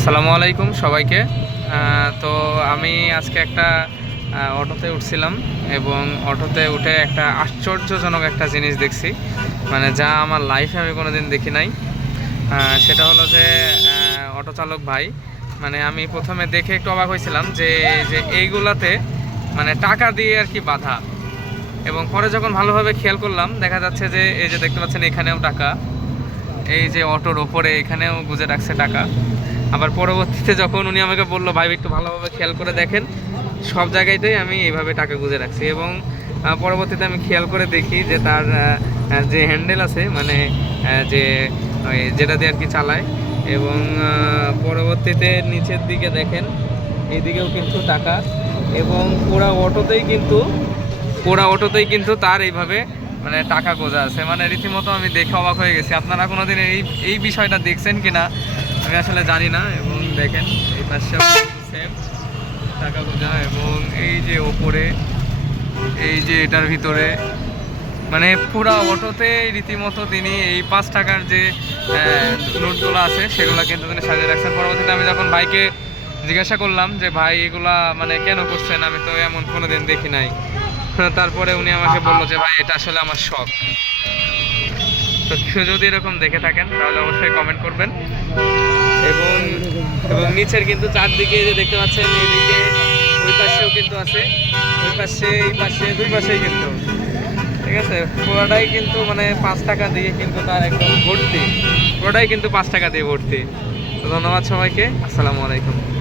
আসসালামু আলাইকুম সবাইকে। তো আমি আজকে একটা অটোতে উঠছিলাম এবং অটোতে উঠে একটা আশ্চর্যজনক একটা জিনিস দেখছি। মানে যা আমার লাইফে আমি কোনোদিন দেখি নাই। সেটা হলো যে অটো চালক ভাই মানে আমি প্রথমে দেখে একটু অবাক হয়েছিলাম যে যে এইগুলাতে মানে টাকা দিয়ে আর কি বাধা। এবং পরে যখন ভালোভাবে খেয়াল করলাম, দেখা যাচ্ছে যে এই যে দেখতে পাচ্ছেন এখানেও টাকা, এই যে অটোর ওপরে এখানেও গুজে রাখছে টাকা। আবার পরবর্তীতে যখন উনি আমাকে বলল, ভাই, একটু ভালোভাবে খেয়াল করে দেখেন, সব জায়গাতেই আমি এইভাবে টাকা গুজে রাখছি। এবং পরবর্তীতে আমি খেয়াল করে দেখি যে তার যে হ্যান্ডেল আছে মানে যে যেটা দিয়ে আর কি চালায় এবং পরবর্তীতে নিচের দিকে দেখেন, এইদিকেও কিন্তু টাকা এবং পুরা অটোতেই কিন্তু, পুরা অটোতেই কিন্তু তার এইভাবে মানে টাকা গোজা আছে। মানে রীতিমতো আমি দেখে অবাক হয়ে গেছি। আপনারা কোনো কোনোদিন এই এই বিষয়টা দেখছেন কিনা? আমি আসলে জানি না, এবং দেখেন এই পাশে সেম টাকা গোজা এবং এই যে ওপরে, এই যে এটার ভিতরে মানে পুরা অটোতে রীতিমতো তিনি এই পাঁচ টাকার যে নোটগুলো আছে, সেগুলো কিন্তু তিনি সাজিয়ে রাখছেন। পরবর্তীতে আমি যখন ভাইকে জিজ্ঞাসা করলাম যে, ভাই, এগুলা মানে কেন করছেন? আমি তো এমন কোনো দিন দেখি নাই। তারপরে উনি আমাকে বলল যে, ভাই, এটা আসলে আমার শখ। তো কেউ যদি এরকম দেখে থাকেন, তাহলে অবশ্যই কমেন্ট করবেন। এবং এবং নিচের কিন্তু চারদিকে যে দেখতে পাচ্ছেন এইদিকে ওই পাশেও কিন্তু আছে। ওই পাশে, এই পাশে, দুই পাশেই কিন্তু। ঠিক আছে? পুরোটাই কিন্তু মানে পাঁচ টাকা দিয়ে কিন্তু তার একদম ভর্তি। পুরোটাই কিন্তু পাঁচ টাকা দিয়ে ভর্তি। তো ধন্যবাদ সবাইকে। আসসালামু আলাইকুম।